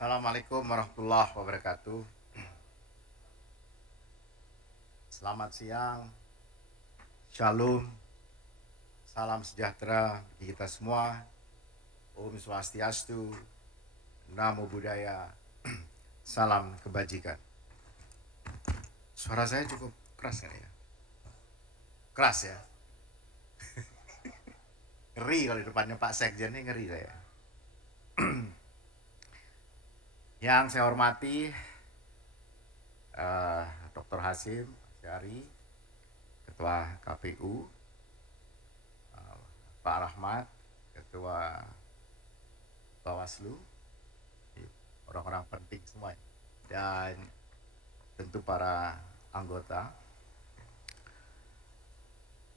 Assalamualaikum warahmatullahi wabarakatuh. Selamat siang, shalom, salam sejahtera bagi kita semua. Om Swastiastu, Namo Buddhaya, salam kebajikan. Suara saya cukup keras kan ya? Keras ya? Ngeri kalau di depannya Pak Sekjen ini, ngeri saya. Yang saya hormati Dr. Hasim Syari, Ketua KPU, Pak Rahmat, Ketua Bawaslu, orang-orang penting semua, dan tentu para anggota,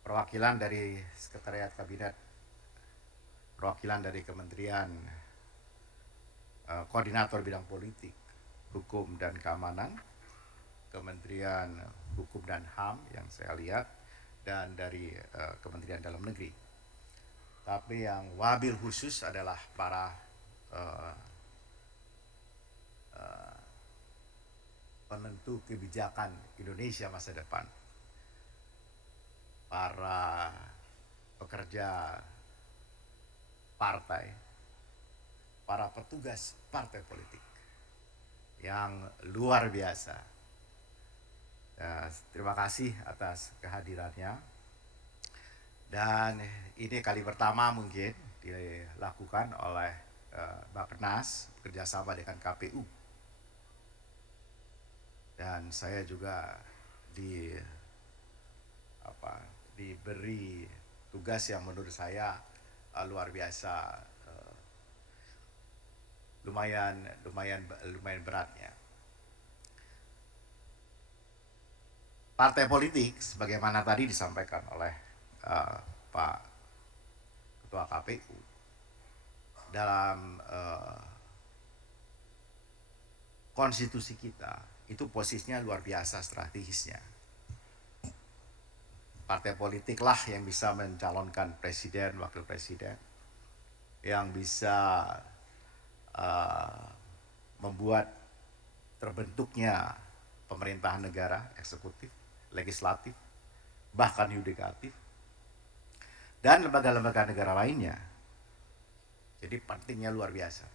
perwakilan dari Sekretariat Kabinet, perwakilan dari Kementerian Koordinator Bidang Politik, Hukum dan Keamanan, Kementerian Hukum dan HAM yang saya lihat, dan dari Kementerian Dalam Negeri. Tapi yang wabil khusus adalah para penentu kebijakan Indonesia masa depan, para pekerja partai, para petugas partai politik yang luar biasa. Terima kasih atas kehadirannya. Dan ini kali pertama mungkin dilakukan oleh Bappenas bekerjasama dengan KPU. Dan saya juga diberi tugas yang menurut saya luar biasa, lumayan beratnya. Partai politik, sebagaimana tadi disampaikan oleh Pak Ketua KPU, dalam konstitusi kita itu posisinya luar biasa strategisnya. Partai politiklah yang bisa mencalonkan presiden, wakil presiden, yang bisa membuat terbentuknya pemerintahan negara, eksekutif, legislatif, bahkan yudikatif, dan lembaga-lembaga negara lainnya. Jadi pentingnya luar biasa.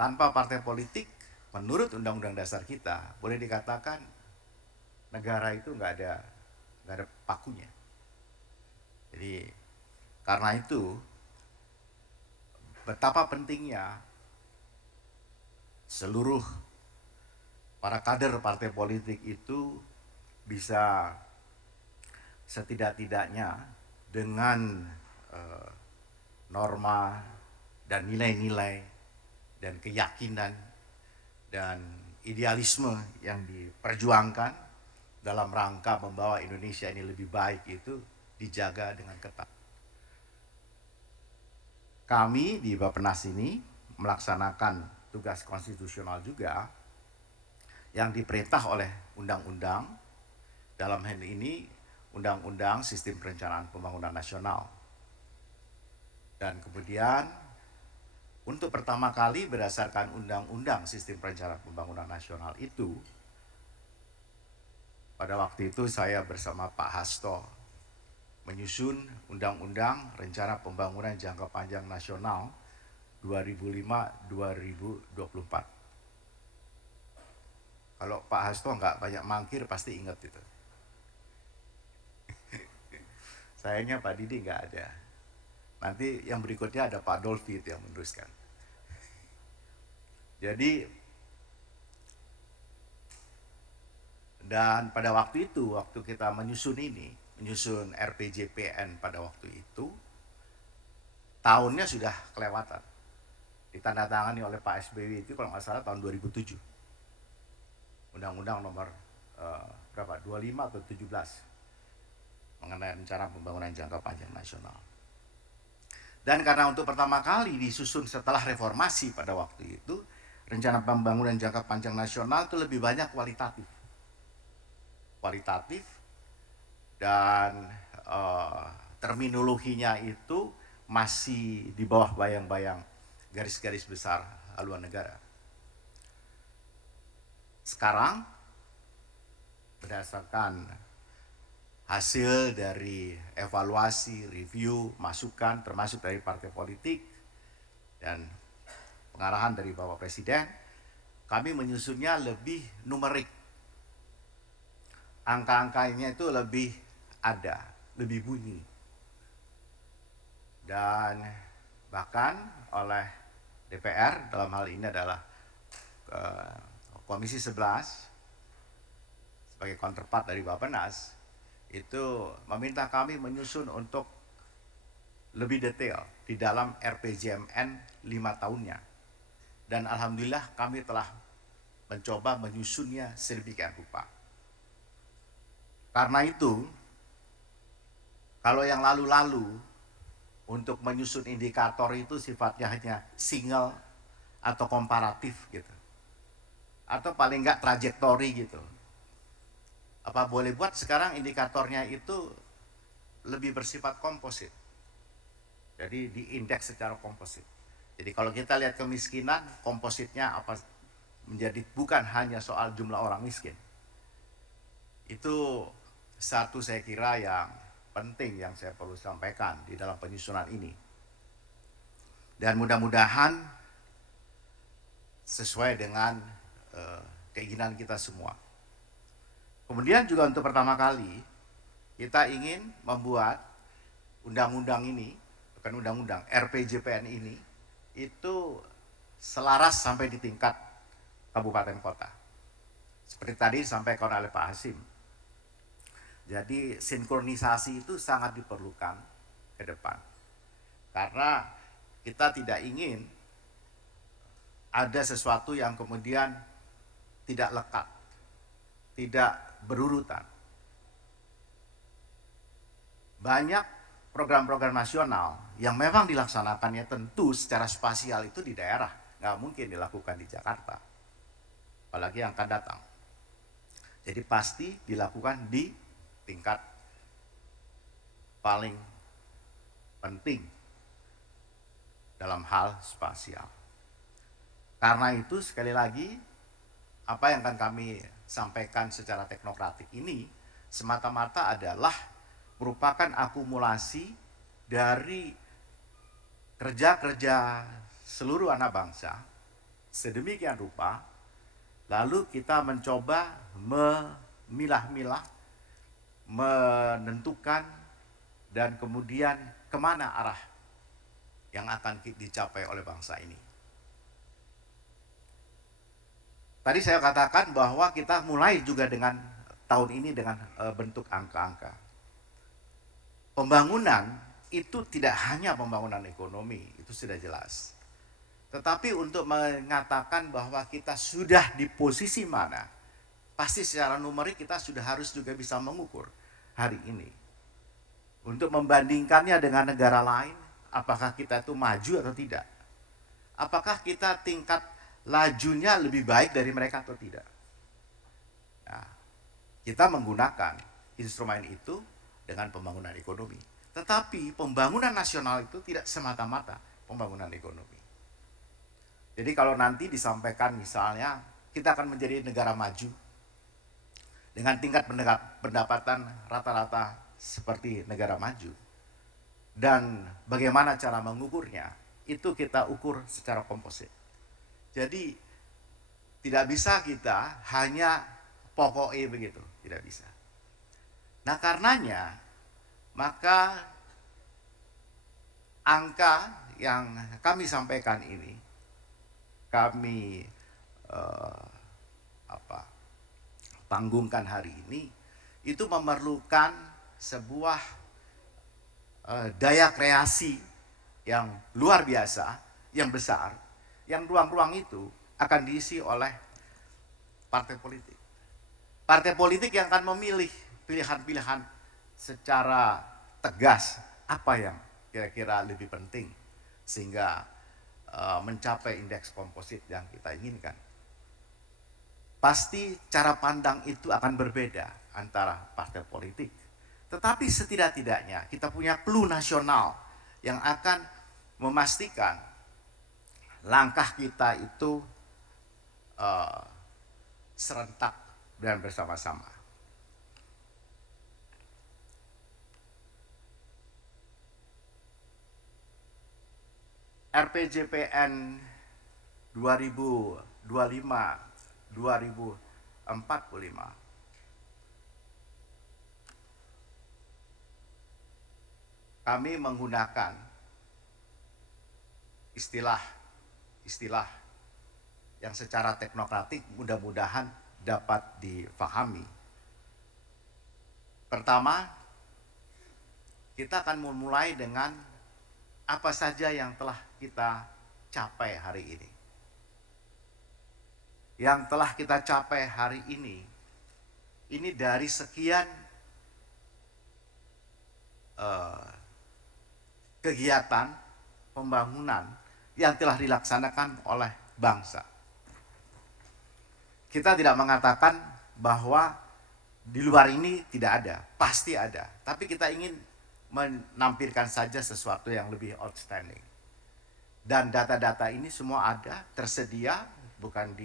Tanpa partai politik, menurut Undang-Undang Dasar kita, boleh dikatakan negara itu nggak ada pakunya. Jadi karena itu betapa pentingnya seluruh para kader partai politik itu bisa setidak-tidaknya dengan norma dan nilai-nilai dan keyakinan dan idealisme yang diperjuangkan dalam rangka membawa Indonesia ini lebih baik itu dijaga dengan ketat. Kami di Bappenas ini melaksanakan tugas konstitusional juga yang diperintah oleh undang-undang, dalam hal ini Undang-Undang Sistem Perencanaan Pembangunan Nasional. Dan kemudian untuk pertama kali berdasarkan Undang-Undang Sistem Perencanaan Pembangunan Nasional itu, pada waktu itu saya bersama Pak Hasto menyusun Undang-Undang Rencana Pembangunan Jangka Panjang Nasional 2005-2024. Kalau Pak Hasto nggak banyak mangkir pasti ingat itu. Sayangnya Pak Didi nggak ada. Nanti yang berikutnya ada Pak Dolfi yang meneruskan. Jadi, dan pada waktu itu, waktu kita menyusun RPJPN pada waktu itu, tahunnya sudah kelewatan. Ditandatangani oleh Pak SBY itu kalau nggak salah tahun 2007. Undang-Undang nomor 25 atau 17 mengenai rencana pembangunan jangka panjang nasional. Dan karena untuk pertama kali disusun setelah reformasi pada waktu itu, rencana pembangunan jangka panjang nasional itu lebih banyak kualitatif dan terminologinya itu masih di bawah bayang-bayang garis-garis besar haluan negara. Sekarang berdasarkan hasil dari evaluasi, review, masukan termasuk dari partai politik dan pengarahan dari Bapak Presiden, kami menyusunnya lebih numerik. Angka-angkanya itu lebih ada, lebih bunyi. Dan bahkan oleh DPR dalam hal ini adalah Komisi 11 sebagai counterpart dari Bappenas itu meminta kami menyusun untuk lebih detail di dalam RPJMN 5 tahunnya. Dan alhamdulillah kami telah mencoba menyusunnya sedemikian rupa. Karena itu, kalau yang lalu-lalu untuk menyusun indikator itu sifatnya hanya single atau komparatif gitu. Atau paling enggak trajektori gitu. Apa boleh buat sekarang indikatornya itu lebih bersifat komposit. Jadi diindeks secara komposit. Jadi kalau kita lihat kemiskinan, kompositnya apa menjadi bukan hanya soal jumlah orang miskin. Itu satu saya kira yang penting yang saya perlu sampaikan di dalam penyusunan ini. Dan mudah-mudahan sesuai dengan keinginan kita semua. Kemudian juga untuk pertama kali kita ingin membuat undang-undang ini, bukan undang-undang, RPJPN ini itu selaras sampai di tingkat kabupaten kota. Seperti tadi disampaikan oleh Pak Hasim. Jadi sinkronisasi itu sangat diperlukan ke depan. Karena kita tidak ingin ada sesuatu yang kemudian tidak lekat, tidak berurutan. Banyak program-program nasional yang memang dilaksanakannya tentu secara spasial itu di daerah, nggak mungkin dilakukan di Jakarta, apalagi yang akan datang. Jadi pasti dilakukan di tingkat paling penting dalam hal spasial. Karena itu sekali lagi apa yang akan kami sampaikan secara teknokratik ini semata-mata adalah merupakan akumulasi dari kerja-kerja seluruh anak bangsa sedemikian rupa, lalu kita mencoba memilah-milah, menentukan dan kemudian kemana arah yang akan dicapai oleh bangsa ini. Tadi saya katakan bahwa kita mulai juga dengan tahun ini dengan bentuk angka-angka. Pembangunan itu tidak hanya pembangunan ekonomi, itu sudah jelas. Tetapi untuk mengatakan bahwa kita sudah di posisi mana, pasti secara numerik kita sudah harus juga bisa mengukur hari ini. Untuk membandingkannya dengan negara lain, apakah kita itu maju atau tidak? Apakah kita tingkat lajunya lebih baik dari mereka atau tidak? Nah, kita menggunakan instrumen itu dengan pembangunan ekonomi. Tetapi pembangunan nasional itu tidak semata-mata pembangunan ekonomi. Jadi kalau nanti disampaikan misalnya kita akan menjadi negara maju dengan tingkat pendapatan rata-rata seperti negara maju, dan bagaimana cara mengukurnya, itu kita ukur secara komposit. Jadi tidak bisa kita hanya pokoknya begitu, tidak bisa. Nah karenanya maka angka yang kami sampaikan ini kami panggungkan hari ini itu memerlukan sebuah daya kreasi yang luar biasa, yang besar, yang ruang-ruang itu akan diisi oleh partai politik. Partai politik yang akan memilih pilihan-pilihan secara tegas apa yang kira-kira lebih penting sehingga mencapai indeks komposit yang kita inginkan. Pasti cara pandang itu akan berbeda antara partai politik. Tetapi setidak-tidaknya kita punya clue nasional yang akan memastikan langkah kita itu uh, serentak dan bersama-sama. RPJPN 2025-2045 kami menggunakan istilah yang secara teknokratik mudah-mudahan dapat difahami. Pertama, kita akan memulai dengan apa saja yang telah kita capai hari ini. Yang telah kita capai hari ini dari sekian kegiatan pembangunan yang telah dilaksanakan oleh bangsa. Kita tidak mengatakan bahwa di luar ini tidak ada, pasti ada. Tapi kita ingin menampilkan saja sesuatu yang lebih outstanding. Dan data-data ini semua ada, tersedia, bukan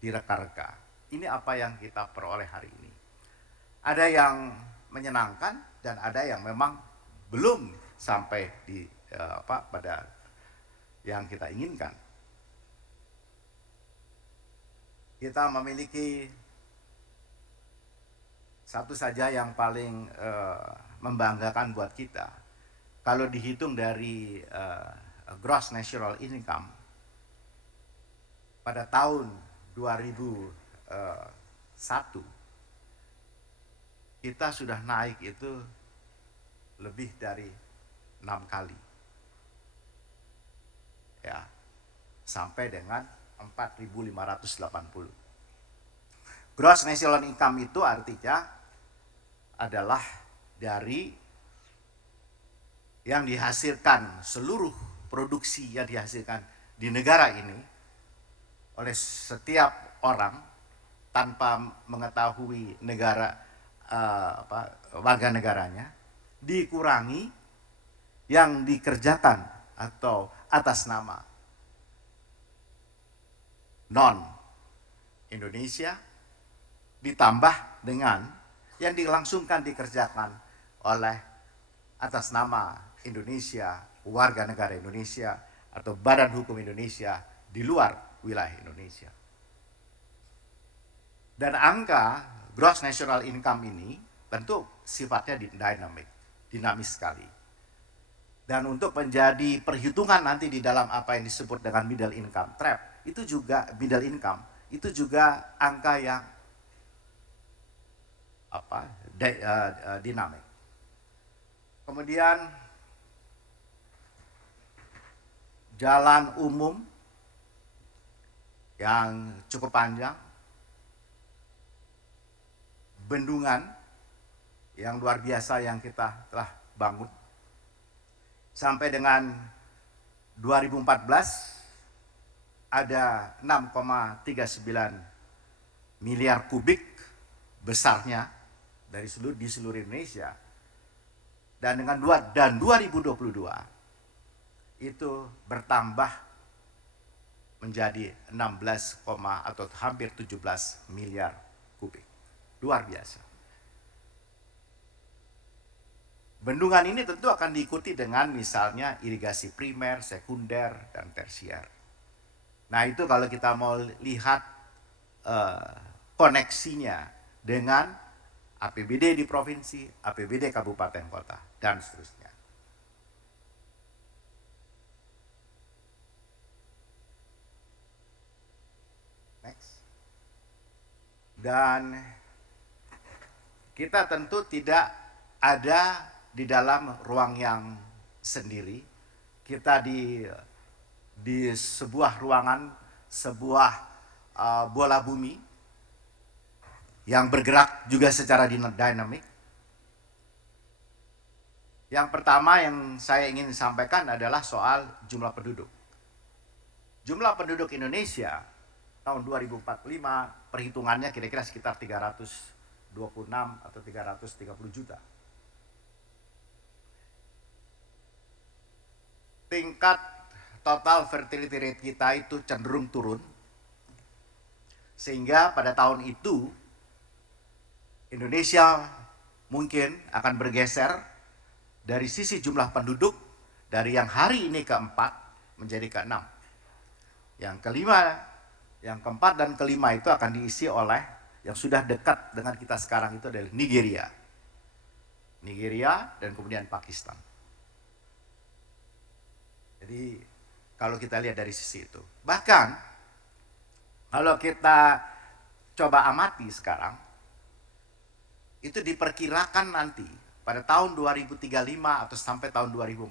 direka-reka. Ini apa yang kita peroleh hari ini. Ada yang menyenangkan dan ada yang memang belum sampai pada yang kita inginkan. Kita memiliki satu saja yang paling membanggakan buat kita. Kalau dihitung dari gross national income pada tahun 2001 kita sudah naik itu lebih dari 6 kali. Ya, sampai dengan 4.580. Gross national income itu artinya adalah dari yang dihasilkan, seluruh produksi yang dihasilkan di negara ini oleh setiap orang tanpa mengetahui negara warga negaranya, dikurangi yang dikerjakan atau atas nama non Indonesia, ditambah dengan yang dilangsungkan dikerjakan oleh atas nama Indonesia, warga negara Indonesia atau badan hukum Indonesia di luar wilayah Indonesia. Dan angka gross national income ini tentu sifatnya dinamis sekali. Dan untuk menjadi perhitungan nanti di dalam apa yang disebut dengan middle income trap, itu juga middle income, itu juga angka yang dinamik. Kemudian jalan umum yang cukup panjang, bendungan yang luar biasa yang kita telah bangun. Sampai dengan 2014 ada 6,39 miliar kubik besarnya di seluruh Indonesia. Dan dengan 2022 itu bertambah menjadi 16, atau hampir 17 miliar kubik. Luar biasa. Bendungan ini tentu akan diikuti dengan misalnya irigasi primer, sekunder, dan tersier. Nah itu kalau kita mau lihat koneksinya dengan APBD di provinsi, APBD kabupaten kota, dan seterusnya. Next. Dan kita tentu tidak ada di dalam ruang yang sendiri. Kita di sebuah ruangan, sebuah bola bumi yang bergerak juga secara dinamik. Yang pertama yang saya ingin sampaikan adalah soal jumlah penduduk. Jumlah penduduk Indonesia tahun 2045 perhitungannya kira-kira sekitar 326 atau 330 juta. Tingkat total fertility rate kita itu cenderung turun, sehingga pada tahun itu Indonesia mungkin akan bergeser dari sisi jumlah penduduk dari yang hari ini keempat menjadi keenam. Yang kelima, yang keempat dan kelima itu akan diisi oleh yang sudah dekat dengan kita sekarang itu adalah Nigeria. Nigeria dan kemudian Pakistan. Jadi kalau kita lihat dari sisi itu. Bahkan kalau kita coba amati sekarang, itu diperkirakan nanti pada tahun 2035 atau sampai tahun 2040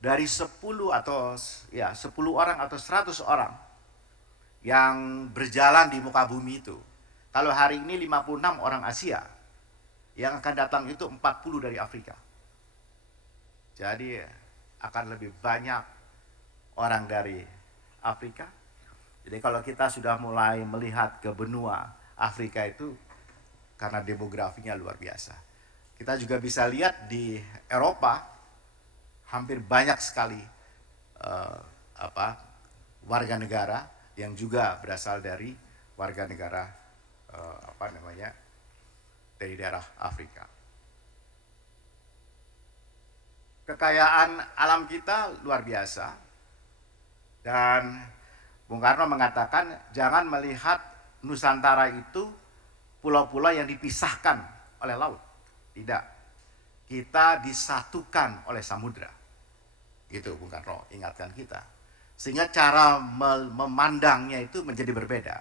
dari 10 atau ya 10 orang atau 100 orang yang berjalan di muka bumi itu, kalau hari ini 56 orang Asia, yang akan datang itu 40 dari Afrika. Jadi akan lebih banyak orang dari Afrika. Jadi kalau kita sudah mulai melihat ke benua Afrika itu, karena demografinya luar biasa. Kita juga bisa lihat di Eropa hampir banyak sekali warga negara yang juga berasal dari warga negara dari daerah Afrika. Kekayaan alam kita luar biasa, dan Bung Karno mengatakan jangan melihat Nusantara itu pulau-pulau yang dipisahkan oleh laut. Tidak. Kita disatukan oleh samudra. Gitu Bung Karno ingatkan kita. Sehingga cara memandangnya itu menjadi berbeda.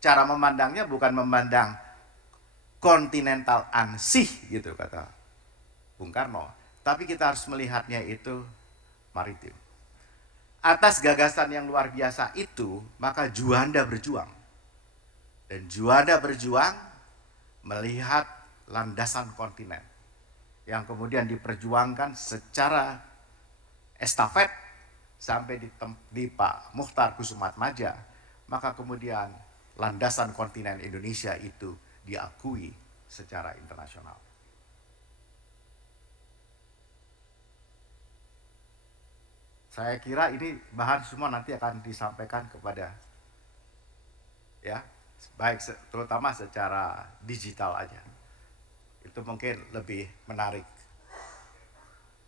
Cara memandangnya bukan memandang kontinental ansih gitu kata Bung Karno. Tapi kita harus melihatnya itu maritim. Atas gagasan yang luar biasa itu, maka Juanda berjuang. Dan Juanda berjuang melihat landasan kontinen yang kemudian diperjuangkan secara estafet sampai di Pak Muchtar Kusumatmaja. Maka kemudian landasan kontinen Indonesia itu diakui secara internasional. Saya kira ini bahan semua nanti akan disampaikan kepada ya, baik terutama secara digital aja. Itu mungkin lebih menarik.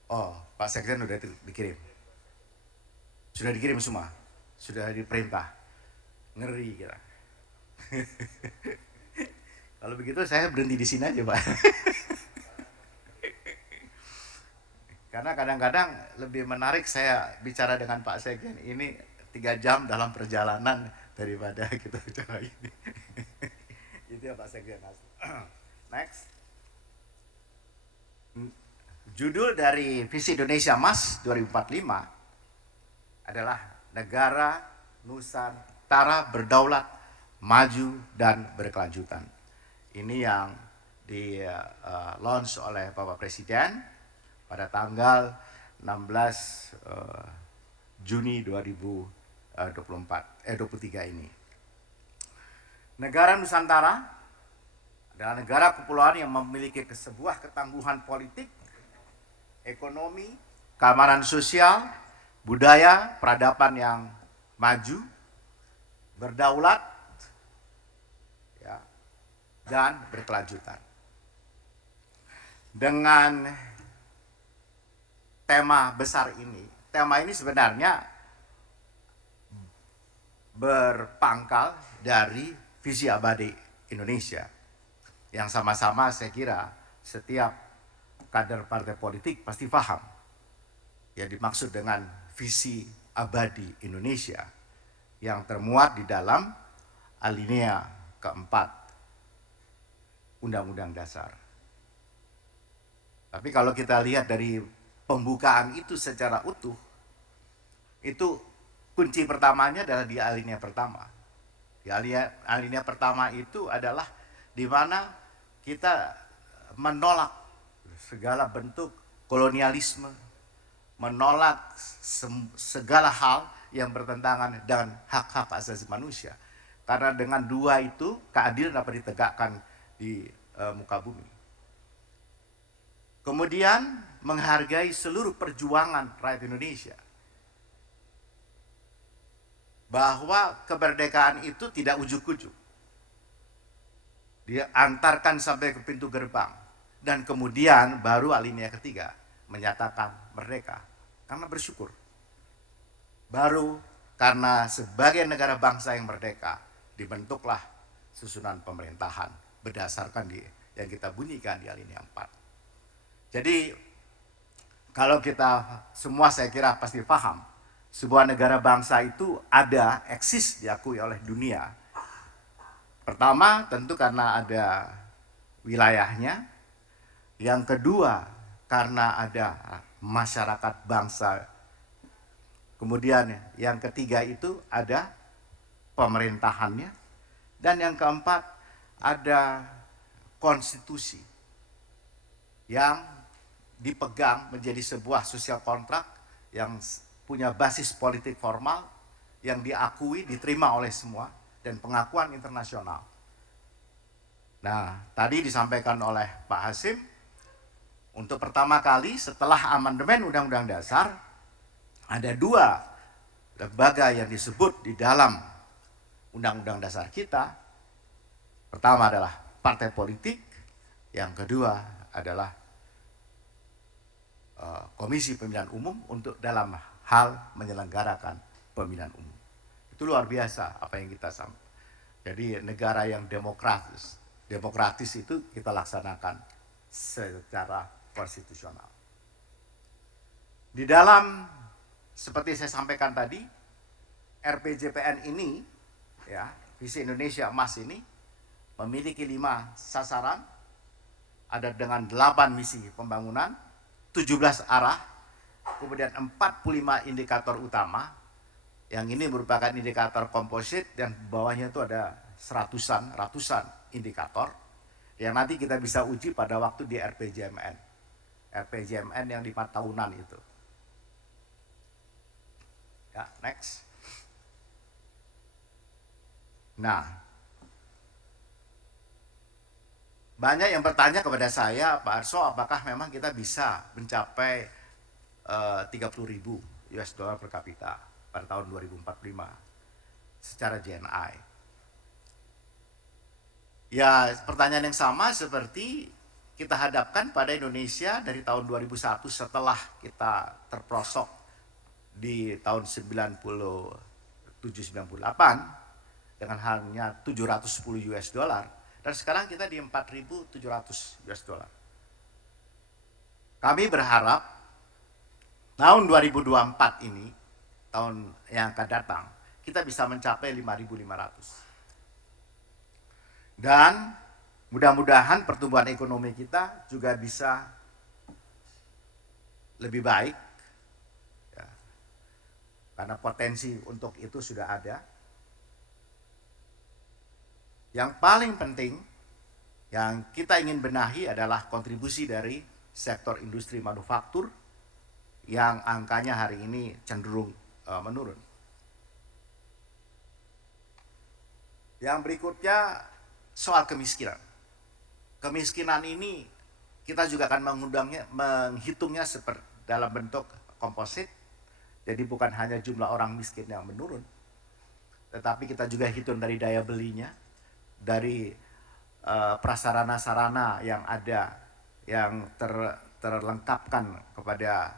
Oh, Pak Sekjen sudah dikirim. Sudah dikirim semua. Sudah diperintah. Ngeri kira. Kalau begitu saya berhenti di sini aja, Pak. Karena kadang-kadang lebih menarik saya bicara dengan Pak Sekjen ini 3 jam dalam perjalanan daripada kita bicara ini. Itu ya Pak Sekjen. Next. Judul dari Visi Indonesia Emas 2045 adalah Negara Nusantara Berdaulat, Maju dan Berkelanjutan. Ini yang di launch oleh Bapak Presiden pada tanggal 16 Juni 2023 ini. Negara Nusantara adalah negara kepulauan yang memiliki sebuah ketangguhan politik, ekonomi, keamanan sosial, budaya, peradaban yang maju, berdaulat, ya, dan berkelanjutan. Dengan tema besar ini, tema ini sebenarnya berpangkal dari visi abadi Indonesia yang sama-sama saya kira setiap kader partai politik pasti paham yang dimaksud dengan visi abadi Indonesia yang termuat di dalam alinea keempat Undang-Undang Dasar. Tapi kalau kita lihat dari pembukaan itu secara utuh, itu kunci pertamanya adalah di alinea pertama. Di alinea pertama itu adalah di mana kita menolak segala bentuk kolonialisme, menolak segala hal yang bertentangan dengan hak-hak asasi manusia. Karena dengan dua itu keadilan dapat ditegakkan di muka bumi. Kemudian menghargai seluruh perjuangan rakyat Indonesia bahwa kemerdekaan itu tidak ujuk-ujuk. Dia antarkan sampai ke pintu gerbang. Dan kemudian baru alinea ketiga menyatakan merdeka. Karena bersyukur. Baru karena sebagai negara bangsa yang merdeka, dibentuklah susunan pemerintahan berdasarkan yang kita bunyikan di alinea 4. Jadi kalau kita semua saya kira pasti paham, sebuah negara bangsa itu ada, eksis, diakui oleh dunia. Pertama tentu karena ada wilayahnya. Yang kedua karena ada masyarakat bangsa. Kemudian yang ketiga itu ada pemerintahannya. Dan yang keempat ada konstitusi yang dipegang menjadi sebuah sosial kontrak yang punya basis politik formal, yang diakui, diterima oleh semua, dan pengakuan internasional. Nah, tadi disampaikan oleh Pak Hasim, untuk pertama kali setelah amandemen Undang-Undang Dasar, ada 2 lembaga yang disebut di dalam Undang-Undang Dasar kita. Pertama adalah partai politik, yang kedua adalah Komisi Pemilihan Umum untuk dalam hal menyelenggarakan pemilihan umum. Itu luar biasa apa yang kita sampaikan. Jadi negara yang demokratis itu kita laksanakan secara konstitusional. Di dalam seperti saya sampaikan tadi, RPJPN ini, ya, Visi Indonesia Emas ini memiliki 5 sasaran, ada dengan 8 misi pembangunan, 17 arah, kemudian 45 indikator utama, yang ini merupakan indikator komposit, dan bawahnya itu ada ratusan indikator, yang nanti kita bisa uji pada waktu di RPJMN yang di 4 tahunan itu. Ya, next. Nah, banyak yang bertanya kepada saya, Pak Arso, apakah memang kita bisa mencapai 30.000 US dollar per kapita pada tahun 2045 secara GNI? Ya, pertanyaan yang sama seperti kita hadapkan pada Indonesia dari tahun 2001 setelah kita terprosok di tahun 97-98 dengan hanya 710 US dollar. Dan sekarang kita di 4.700 US dollar. Kami berharap tahun 2024 ini, tahun yang akan datang, kita bisa mencapai 5.500. Dan mudah-mudahan pertumbuhan ekonomi kita juga bisa lebih baik, ya, karena potensi untuk itu sudah ada. Yang paling penting yang kita ingin benahi adalah kontribusi dari sektor industri manufaktur yang angkanya hari ini cenderung menurun. Yang berikutnya soal kemiskinan. Kemiskinan ini kita juga akan menghitungnya seperti dalam bentuk komposit. Jadi bukan hanya jumlah orang miskin yang menurun, tetapi kita juga hitung dari daya belinya, dari prasarana-sarana yang ada, yang terlengkapkan kepada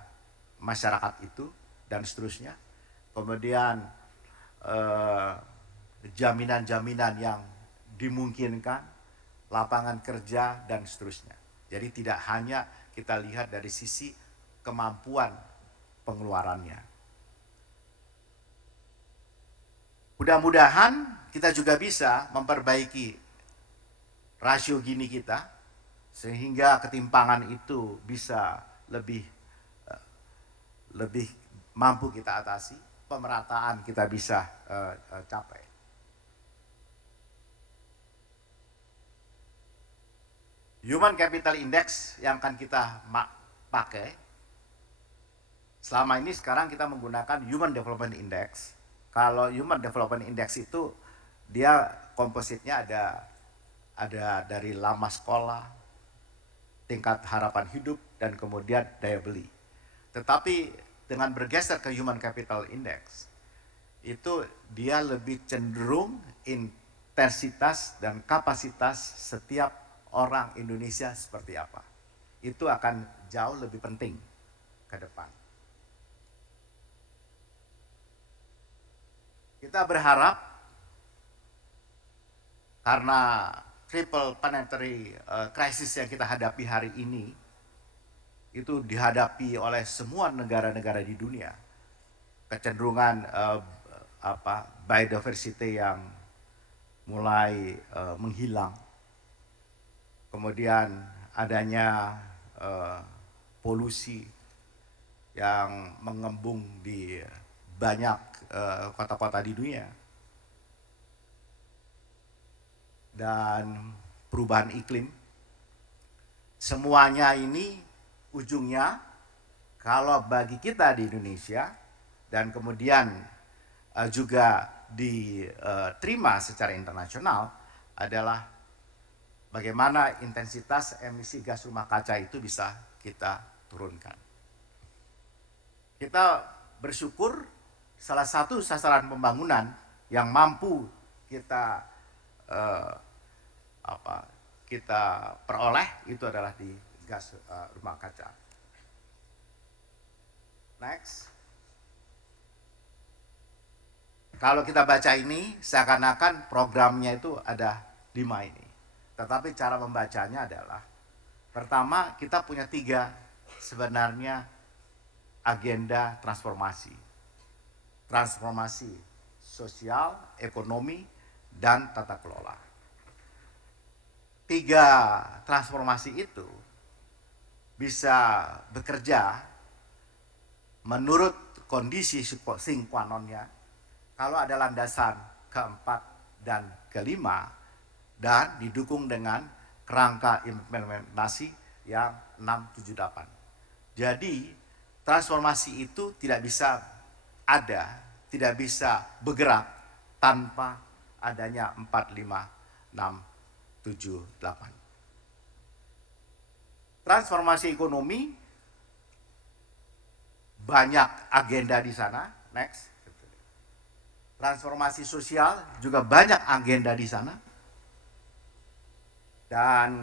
masyarakat itu, dan seterusnya. Kemudian jaminan-jaminan yang dimungkinkan, lapangan kerja, dan seterusnya. Jadi tidak hanya kita lihat dari sisi kemampuan pengeluarannya. Mudah-mudahan kita juga bisa memperbaiki rasio Gini kita sehingga ketimpangan itu bisa lebih mampu kita atasi, pemerataan kita bisa capai. Human Capital Index yang akan kita pakai, selama ini sekarang kita menggunakan Human Development Index. Kalau Human Development Index itu dia kompositnya ada dari lama sekolah, tingkat harapan hidup, dan kemudian daya beli. Tetapi dengan bergeser ke Human Capital Index, itu dia lebih cenderung intensitas dan kapasitas setiap orang Indonesia seperti apa. Itu akan jauh lebih penting ke depan. Kita berharap karena triple planetary crisis yang kita hadapi hari ini itu dihadapi oleh semua negara-negara di dunia. Kecenderungan biodiversity yang mulai menghilang, kemudian adanya polusi yang mengembung di banyak kota-kota di dunia, dan perubahan iklim. Semuanya ini ujungnya kalau bagi kita di Indonesia dan kemudian juga diterima secara internasional adalah bagaimana intensitas emisi gas rumah kaca itu bisa kita turunkan. Kita bersyukur salah satu sasaran pembangunan yang mampu kita kita peroleh itu adalah di gas rumah kaca. Next. Kalau kita baca ini seakan-akan programnya itu ada 5 ini. Tetapi cara membacanya adalah, pertama kita punya 3 sebenarnya agenda transformasi. Transformasi sosial, ekonomi, dan tata kelola. 3 transformasi itu bisa bekerja menurut kondisi sine qua non-nya kalau ada landasan keempat dan kelima dan didukung dengan kerangka implementasi yang 6, 7, 8. Jadi transformasi itu tidak bisa ada, tidak bisa bergerak tanpa adanya 4, 5, 6, 7, 8. Transformasi ekonomi banyak agenda di sana. Next. Transformasi sosial juga banyak agenda di sana. Dan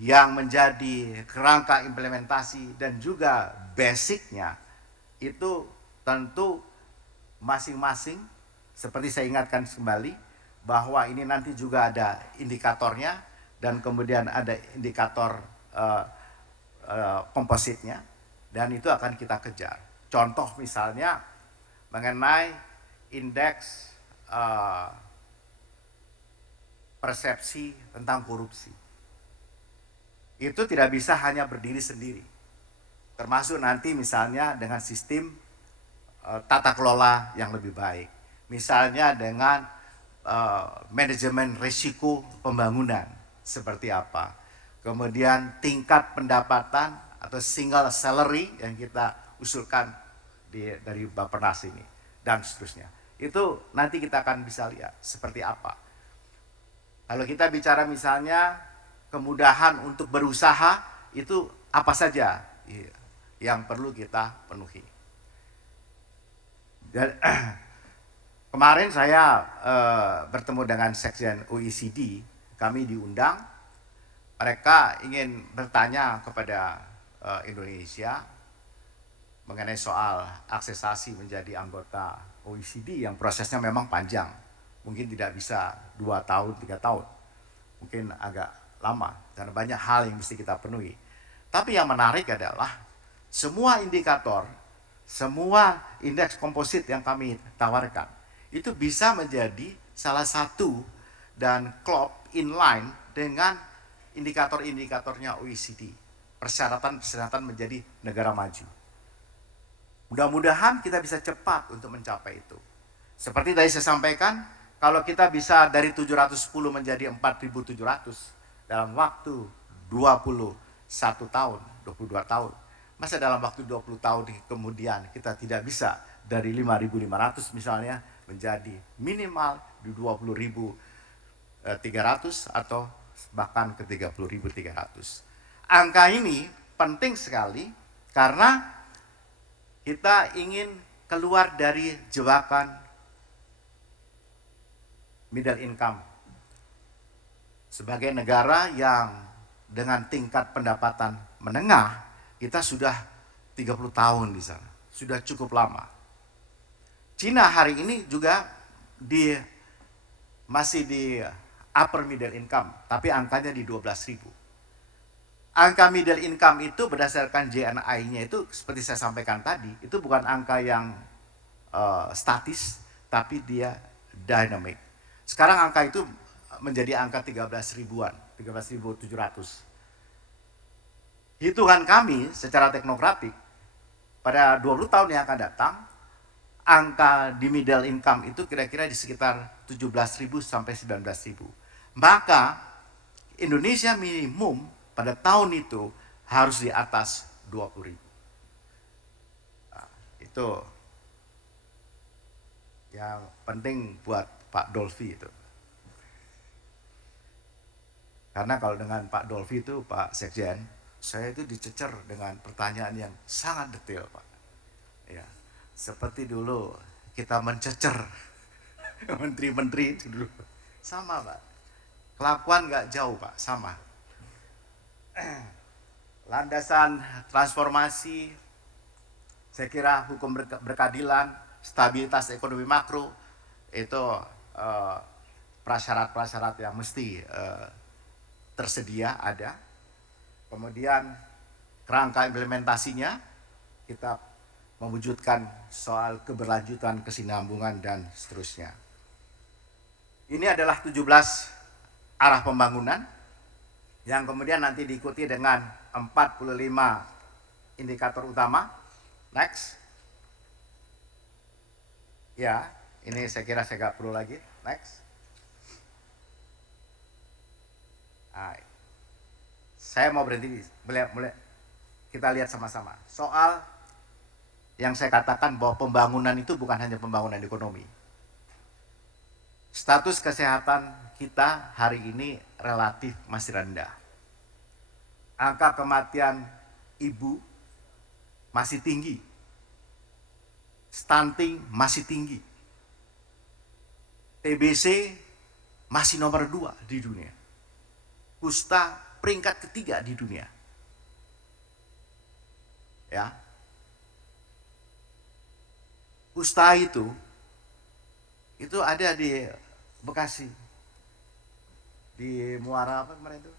yang menjadi kerangka implementasi dan juga basicnya itu tentu masing-masing, seperti saya ingatkan kembali bahwa ini nanti juga ada indikatornya dan kemudian ada indikator kompositnya, dan itu akan kita kejar. Contoh misalnya mengenai indeks persepsi tentang korupsi. Itu tidak bisa hanya berdiri sendiri. Termasuk nanti misalnya dengan sistem tata kelola yang lebih baik. Misalnya dengan manajemen risiko pembangunan seperti apa. Kemudian tingkat pendapatan atau single salary yang kita usulkan dari Bappenas ini dan seterusnya. Itu nanti kita akan bisa lihat seperti apa. Kalau kita bicara misalnya kemudahan untuk berusaha, itu apa saja yang perlu kita penuhi. Dan, kemarin saya bertemu dengan Sekjen OECD, kami diundang, mereka ingin bertanya kepada Indonesia mengenai soal aksesasi menjadi anggota OECD yang prosesnya memang panjang. Mungkin tidak bisa 2 tahun, 3 tahun. Mungkin agak lama, karena banyak hal yang mesti kita penuhi. Tapi yang menarik adalah semua indikator, semua indeks komposit yang kami tawarkan, itu bisa menjadi salah satu dan klop inline dengan indikator-indikatornya OECD. Persyaratan-persyaratan menjadi negara maju. Mudah-mudahan kita bisa cepat untuk mencapai itu. Seperti tadi saya sampaikan, kalau kita bisa dari 710 menjadi 4.700 dalam waktu 21 tahun, 22 tahun. Masa dalam waktu 20 tahun kemudian kita tidak bisa dari 5.500 misalnya menjadi minimal di 20.300 atau bahkan ke 30.300. Angka ini penting sekali karena kita ingin keluar dari jebakan middle income. Sebagai negara yang dengan tingkat pendapatan menengah, kita sudah 30 tahun di sana. Sudah cukup lama. Cina hari ini juga masih di upper middle income, tapi angkanya di 12.000. Angka middle income itu berdasarkan JNI-nya itu seperti saya sampaikan tadi, itu bukan angka yang statis, tapi dia dynamic. Sekarang angka itu menjadi angka 13 ribuan, 13.700. Hitungan kami secara teknokratik, pada 20 tahun yang akan datang, angka di middle income itu kira-kira di sekitar 17.000 sampai 19.000. Maka Indonesia minimum pada tahun itu harus di atas 20.000. Nah, itu yang penting buat Pak Dolfi itu. Karena kalau dengan Pak Dolfi itu, Pak Sekjen, saya itu dicecer dengan pertanyaan yang sangat detail, Pak. Ya, seperti dulu kita mencecer menteri-menteri itu dulu. Sama, Pak. Kelakuan nggak jauh, Pak. Sama. Landasan transformasi, saya kira hukum berkeadilan, stabilitas ekonomi makro, itu prasyarat-prasyarat yang mesti tersedia ada. Kemudian kerangka implementasinya, kita mewujudkan soal keberlanjutan, kesinambungan, dan seterusnya. Ini adalah 17 arah pembangunan yang kemudian nanti diikuti dengan 45 indikator utama. Next. Ya, ini saya kira saya nggak perlu lagi. Next. Nah, saya mau berhenti, mulai kita lihat sama-sama. Soal yang saya katakan bahwa pembangunan itu bukan hanya pembangunan ekonomi. Status kesehatan kita hari ini relatif masih rendah. Angka kematian ibu masih tinggi. Stunting masih tinggi. TBC masih nomor 2 di dunia. Kusta peringkat ketiga di dunia. Ya. Kusta itu ada di Bekasi. Di Muara apa kemarin itu?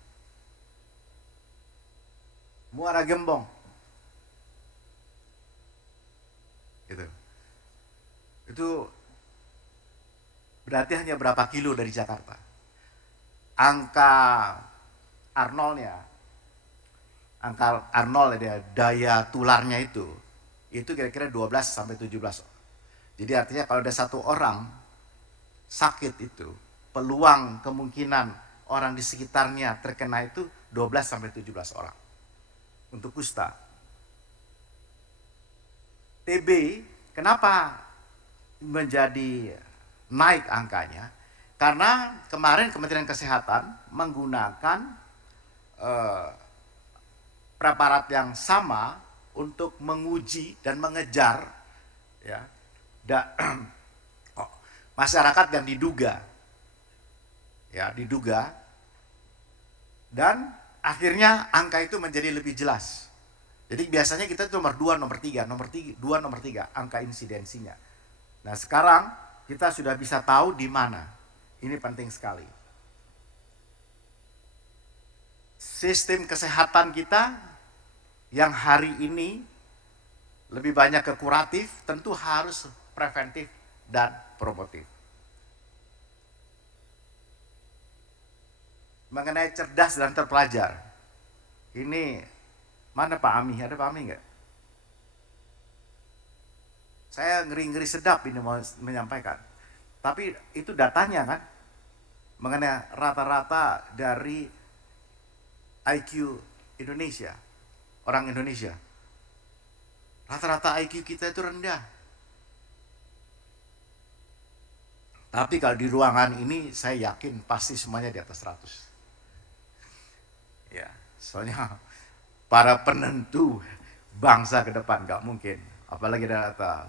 Muara Gembong. Gitu. Itu berarti hanya berapa kilo dari Jakarta. Angka Arnold daya tularnya itu kira-kira 12 sampai 17. Jadi artinya kalau ada satu orang sakit itu, peluang kemungkinan orang di sekitarnya terkena itu 12 sampai 17 orang. Untuk kusta. TB, kenapa menjadi naik angkanya? Karena kemarin Kementerian Kesehatan menggunakan preparat yang sama untuk menguji dan mengejar ya, masyarakat yang diduga dan akhirnya angka itu menjadi lebih jelas. Jadi biasanya kita itu nomor 2, nomor 3 angka insidensinya. Nah, sekarang kita sudah bisa tahu di mana. Ini penting sekali. Sistem kesehatan kita yang hari ini lebih banyak ke kuratif, tentu harus preventif dan promotif. Mengenai cerdas dan terpelajar, ini mana Pak Ami? Ada Pak Ami nggak? Saya ngeri-ngeri sedap ini mau menyampaikan. Tapi itu datanya kan, mengenai rata-rata dari IQ Indonesia, orang Indonesia. Rata-rata IQ kita itu rendah. Tapi kalau di ruangan ini saya yakin pasti semuanya di atas 100. Ya, soalnya para penentu bangsa ke depan nggak mungkin, apalagi data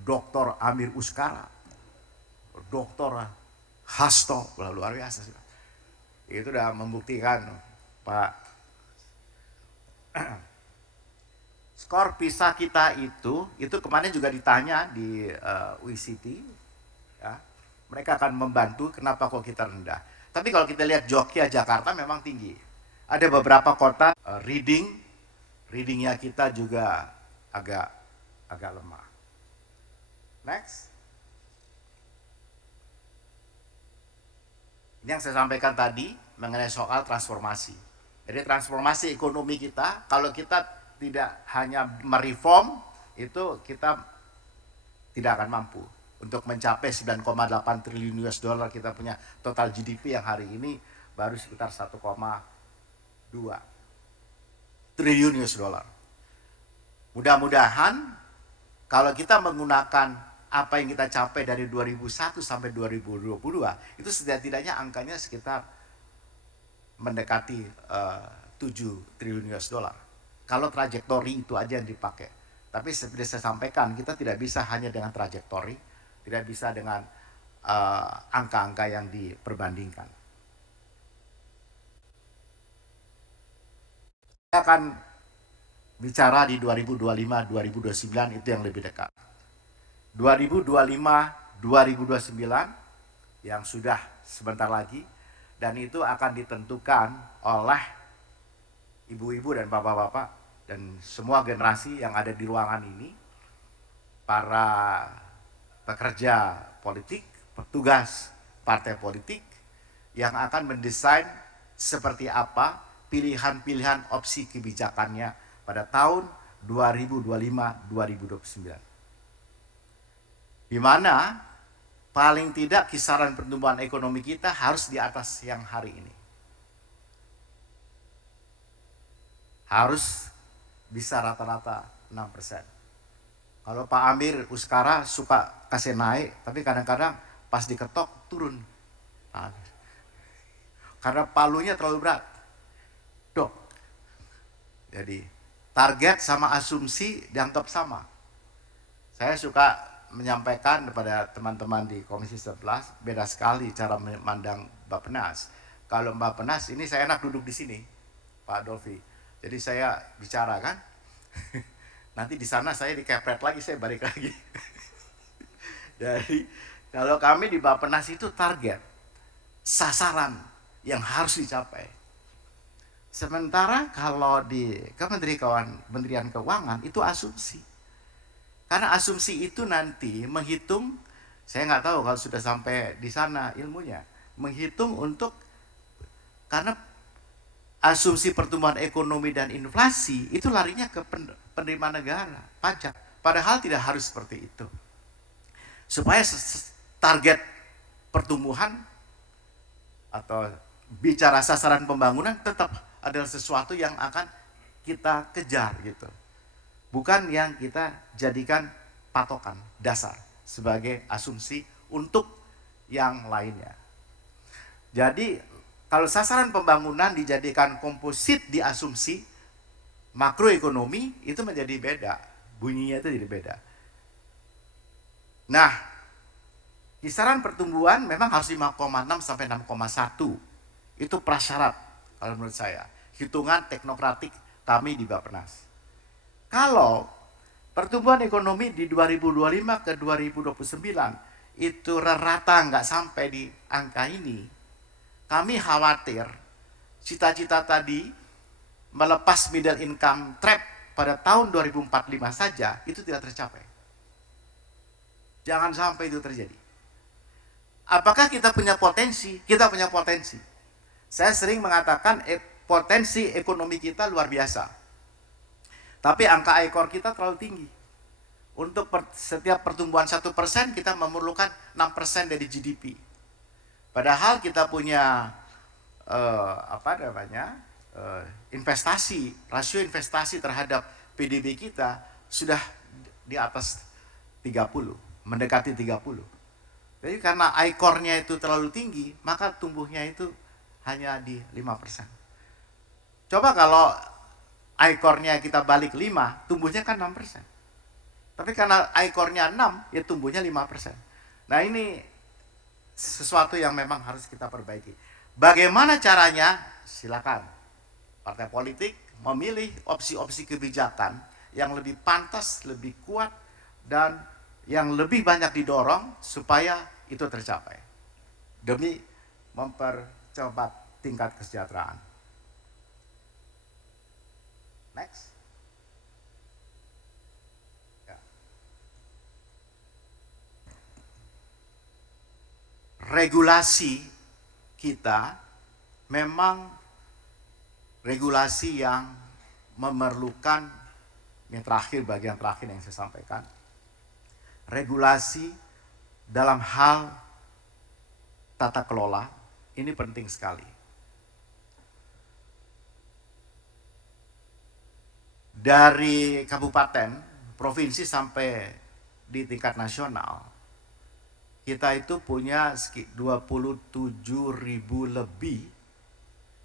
Dr. Amir Uskara, Dr. Hasto, luar biasa sih. Itu udah membuktikan, Pak. Skor PISA kita itu kemarin juga ditanya di UICT, ya, mereka akan membantu kenapa kok kita rendah. Tapi kalau kita lihat Jogja, Jakarta memang tinggi. Ada beberapa kota readingnya kita juga agak lemah. Next. Ini yang saya sampaikan tadi mengenai soal transformasi. Jadi transformasi ekonomi kita, kalau kita tidak hanya mereform, itu kita tidak akan mampu untuk mencapai 9,8 triliun US dollar. Kita punya total GDP yang hari ini baru sekitar 1,2 triliun US dollar. Mudah-mudahan kalau kita menggunakan apa yang kita capai dari 2001 sampai 2022, itu setidak-tidaknya angkanya sekitar mendekati 7 triliun US dollar. Kalau trajektori itu aja yang dipakai. Tapi seperti saya sampaikan, kita tidak bisa hanya dengan trajektori, tidak bisa dengan angka-angka yang diperbandingkan. Kita akan bicara di 2025-2029, itu yang lebih dekat. 2025-2029 yang sudah sebentar lagi, dan itu akan ditentukan oleh ibu-ibu dan bapak-bapak dan semua generasi yang ada di ruangan ini, para pekerja politik, petugas partai politik yang akan mendesain seperti apa pilihan-pilihan opsi kebijakannya pada tahun 2025-2029. Di mana paling tidak kisaran pertumbuhan ekonomi kita harus di atas yang hari ini. Harus bisa rata-rata 6%. Kalau Pak Amir Uskara suka kasih naik, tapi kadang-kadang pas diketok turun. Karena palunya terlalu berat. Dok. Jadi target sama asumsi dianggap sama. Saya suka menyampaikan kepada teman-teman di Komisi 11, beda sekali cara memandang Bappenas. Kalau Bappenas, ini saya enak duduk di sini, Pak Dolfi. Jadi saya bicara kan, nanti di sana saya dikepret lagi, saya balik lagi. Jadi kalau kami di Bappenas itu target, sasaran yang harus dicapai. Sementara kalau di Kementerian Keuangan itu asumsi. Karena asumsi itu nanti menghitung, saya nggak tahu kalau sudah sampai di sana ilmunya, menghitung untuk, karena asumsi pertumbuhan ekonomi dan inflasi itu larinya ke penerimaan negara, pajak. Padahal tidak harus seperti itu. Supaya target pertumbuhan atau bicara sasaran pembangunan tetap adalah sesuatu yang akan kita kejar gitu. Bukan yang kita jadikan patokan dasar sebagai asumsi untuk yang lainnya. Jadi kalau sasaran pembangunan dijadikan komposit di asumsi makroekonomi, itu menjadi beda, bunyinya itu jadi beda. Nah, kisaran pertumbuhan memang harus 5,6 sampai 6,1. Itu prasyarat kalau menurut saya, hitungan teknokratik kami di Bappenas. Kalau pertumbuhan ekonomi di 2025 ke 2029 itu rata nggak sampai di angka ini, kami khawatir cita-cita tadi melepas middle income trap pada tahun 2045 saja itu tidak tercapai. Jangan sampai itu terjadi. Apakah kita punya potensi? Kita punya potensi. Saya sering mengatakan potensi ekonomi kita luar biasa. Tapi angka ekor kita terlalu tinggi. Untuk setiap pertumbuhan 1% kita memerlukan 6% dari GDP. Padahal kita punya investasi, rasio investasi terhadap PDB kita sudah di atas 30, mendekati 30. Jadi karena ekornya itu terlalu tinggi, maka tumbuhnya itu hanya di 5%. Coba kalau ekornya kita balik 5, tumbuhnya kan 6%. Tapi karena ekornya 6, ya tumbuhnya 5%. Nah ini sesuatu yang memang harus kita perbaiki. Bagaimana caranya? Silakan partai politik memilih opsi-opsi kebijakan yang lebih pantas, lebih kuat, dan yang lebih banyak didorong supaya itu tercapai demi mempercepat tingkat kesejahteraan. Next. Ya. Regulasi kita memang regulasi yang memerlukan, yang terakhir, bagian terakhir yang saya sampaikan, regulasi dalam hal tata kelola ini penting sekali. Dari kabupaten, provinsi sampai di tingkat nasional, kita itu punya 27.000 lebih,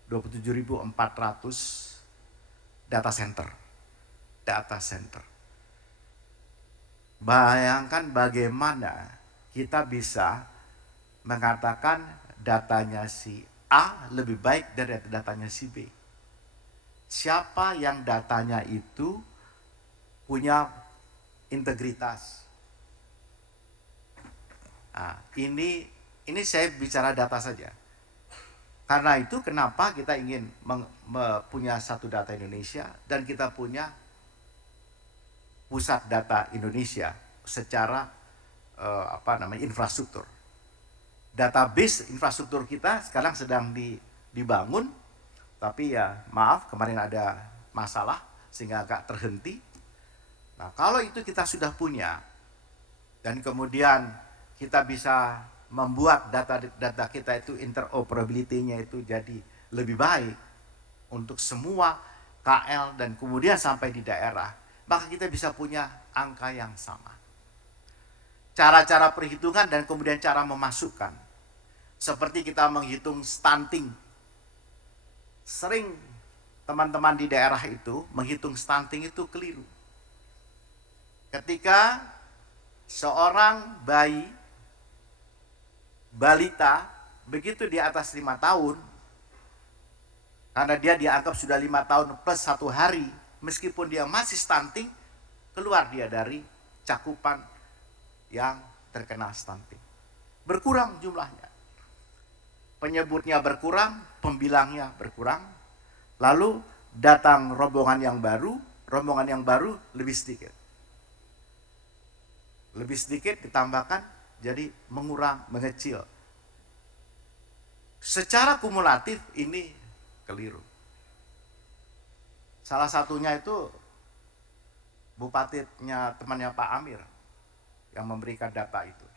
27.400 data center. Data center. Bayangkan bagaimana kita bisa mengatakan datanya si A lebih baik dari datanya si B. Siapa yang datanya itu punya integritas. Nah, ini saya bicara data saja. Karena itu kenapa kita ingin punya satu data Indonesia dan kita punya pusat data Indonesia secara infrastruktur. Database infrastruktur kita sekarang sedang dibangun, tapi ya maaf kemarin ada masalah sehingga agak terhenti. Nah kalau itu kita sudah punya dan kemudian kita bisa membuat data kita itu interoperability-nya itu jadi lebih baik untuk semua KL dan kemudian sampai di daerah, maka kita bisa punya angka yang sama. Cara-cara perhitungan dan kemudian cara memasukkan, seperti kita menghitung stunting. Sering teman-teman di daerah itu menghitung stunting itu keliru. Ketika seorang balita begitu di atas 5 tahun, karena dia dianggap sudah 5 tahun plus 1 hari, meskipun dia masih stunting, keluar dia dari cakupan yang terkena stunting. Berkurang jumlahnya. Penyebutnya berkurang, pembilangnya berkurang, lalu datang rombongan yang baru lebih sedikit. Lebih sedikit ditambahkan, jadi mengecil. Secara kumulatif ini keliru. Salah satunya itu bupatinya temannya Pak Amir yang memberikan data itu.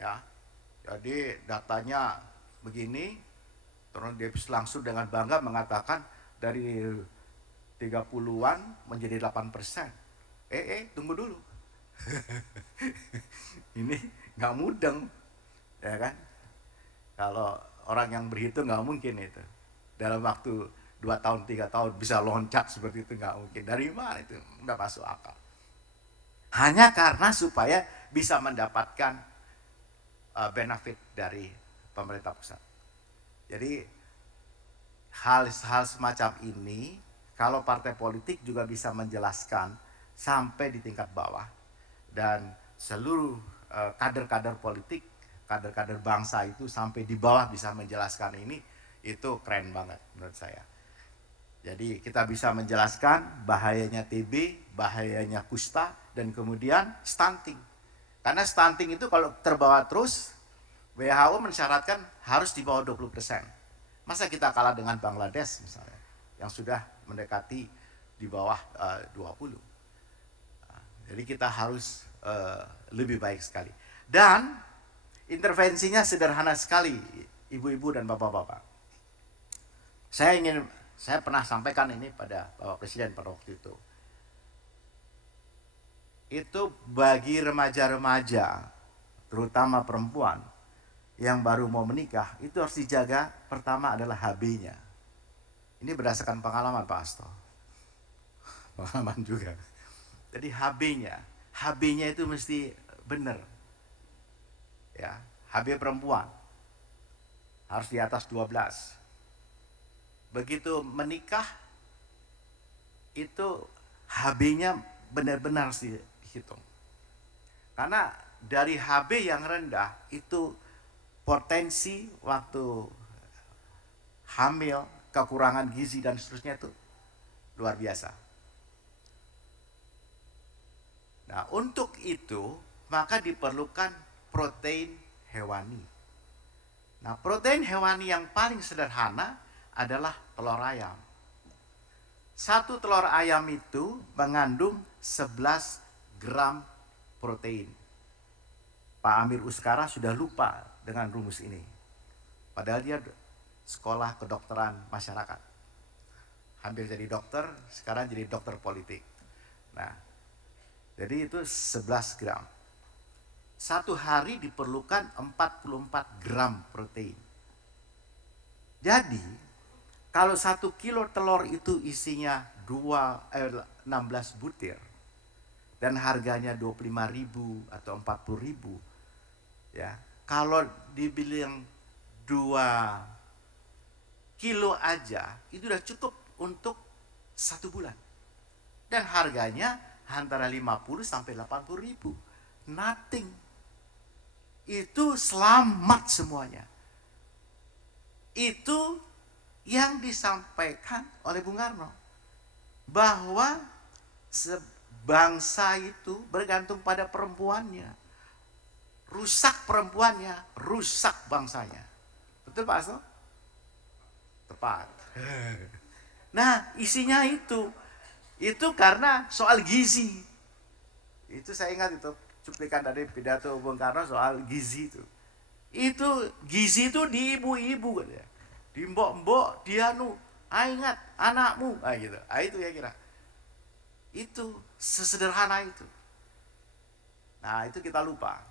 Ya. Jadi datanya begini, terus dia langsung dengan bangga mengatakan dari 30-an menjadi 8%. Tunggu dulu. Ini nggak mudeng, ya kan? Kalau orang yang berhitung nggak mungkin itu dalam waktu 2 tahun 3 tahun bisa loncat seperti itu, nggak mungkin. Dari mana itu? Nggak masuk akal. Hanya karena supaya bisa mendapatkan benefit dari pemerintah pusat. Jadi hal-hal semacam ini kalau partai politik juga bisa menjelaskan sampai di tingkat bawah, dan seluruh kader-kader politik, kader-kader bangsa itu sampai di bawah bisa menjelaskan ini, itu keren banget menurut saya. Jadi kita bisa menjelaskan bahayanya TB, bahayanya kusta, dan kemudian stunting. Karena stunting itu kalau terbawa terus, WHO mensyaratkan harus di bawah 20%. Masa kita kalah dengan Bangladesh misalnya, yang sudah mendekati di bawah 20%. Jadi kita harus lebih baik sekali. Dan intervensinya sederhana sekali, ibu-ibu dan bapak-bapak. Saya pernah sampaikan ini pada Bapak Presiden pada waktu itu. Itu bagi remaja-remaja, terutama perempuan yang baru mau menikah, itu harus dijaga. Pertama adalah HB-nya. Ini berdasarkan pengalaman Pak Asto. Pengalaman juga. Jadi HB-nya itu mesti benar. Ya, HB perempuan harus di atas 12. Begitu menikah itu HB-nya benar-benar harus dihitung. Karena dari HB yang rendah itu potensi waktu hamil, kekurangan gizi dan seterusnya itu luar biasa. Nah, untuk itu maka diperlukan protein hewani. Nah, protein hewani yang paling sederhana adalah telur ayam. Satu telur ayam itu mengandung 11 gram protein. Pak Amir Uskara sudah lupa dengan rumus ini. Padahal dia sekolah kedokteran masyarakat. Hampir jadi dokter, sekarang jadi dokter politik. Nah, jadi itu 11 gram. Satu hari diperlukan 44 gram protein. Jadi, kalau 1 kilo telur itu isinya 16 butir, dan harganya 25.000 atau 40.000, ya, kalau dibilang 2 kilo aja, itu udah cukup untuk 1 bulan. Dan harganya antara 50 sampai 80.000. Nothing. Itu selamat semuanya. Itu yang disampaikan oleh Bung Karno. Bahwa bangsa itu bergantung pada perempuannya. Rusak perempuannya, rusak bangsanya. Betul Pak Asto? Tepat. Nah, isinya itu. Itu karena soal gizi. Itu saya ingat itu cuplikan dari pidato Bung Karno soal gizi itu. Itu gizi itu di ibu-ibu kan ya. Di mbok-mbok dia ingat anakmu, gitu. Itu ya kira. Itu sesederhana itu. Nah, itu kita lupa.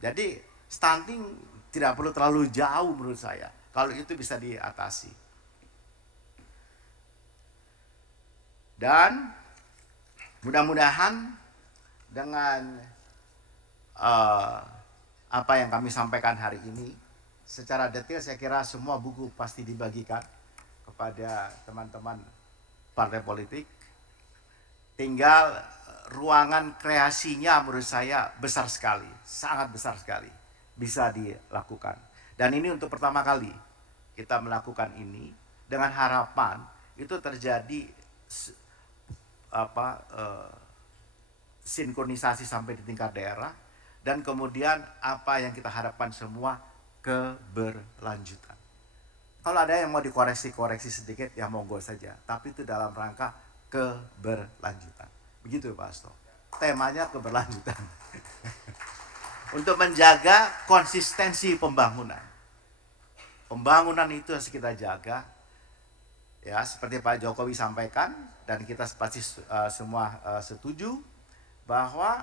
Jadi stunting tidak perlu terlalu jauh menurut saya. Kalau itu bisa diatasi. Dan mudah-mudahan dengan apa yang kami sampaikan hari ini, secara detail saya kira semua buku pasti dibagikan kepada teman-teman partai politik. Tinggal ruangan kreasinya menurut saya besar sekali, sangat besar sekali, bisa dilakukan. Dan ini untuk pertama kali kita melakukan ini dengan harapan itu terjadi sinkronisasi sampai di tingkat daerah, dan kemudian apa yang kita harapkan semua, keberlanjutan. Kalau ada yang mau dikoreksi sedikit ya monggo saja, tapi itu dalam rangka keberlanjutan. Begitu Pak Asto. Temanya keberlanjutan. Untuk menjaga konsistensi pembangunan. Pembangunan itu harus kita jaga. Ya, seperti Pak Jokowi sampaikan dan kita pasti semua setuju bahwa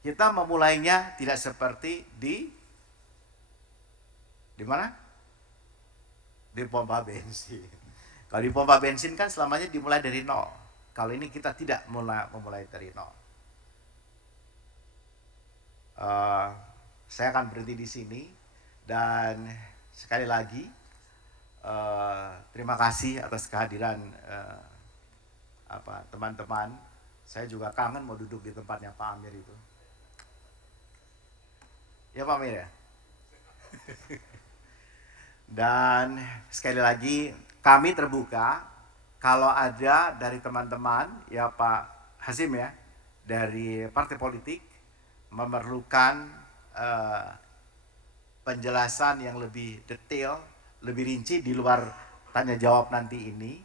kita memulainya tidak seperti di mana? Di pompa bensin. Kalau di pompa bensin kan selamanya dimulai dari nol. Kalau ini kita tidak memulai dari nol. Saya akan berhenti di sini dan sekali lagi terima kasih atas kehadiran teman-teman. Saya juga kangen mau duduk di tempatnya Pak Amir itu. Ya Pak Amir ya. Dan sekali lagi kami terbuka kalau ada dari teman-teman ya Pak Hazim ya, dari partai politik memerlukan penjelasan yang lebih detail, lebih rinci di luar tanya jawab nanti ini,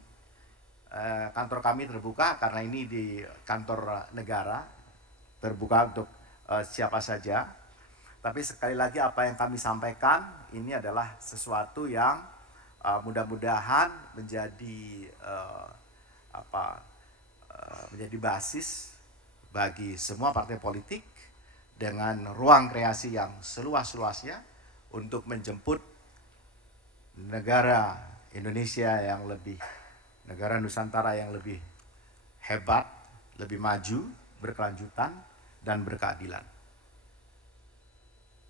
kantor kami terbuka karena ini di kantor negara, terbuka untuk siapa saja. Tapi sekali lagi apa yang kami sampaikan ini adalah sesuatu yang mudah-mudahan menjadi menjadi basis bagi semua partai politik dengan ruang kreasi yang seluas-luasnya untuk menjemput negara Indonesia yang lebih, negara Nusantara yang lebih hebat, lebih maju, berkelanjutan, dan berkeadilan.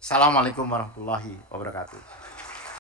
Assalamualaikum warahmatullahi wabarakatuh.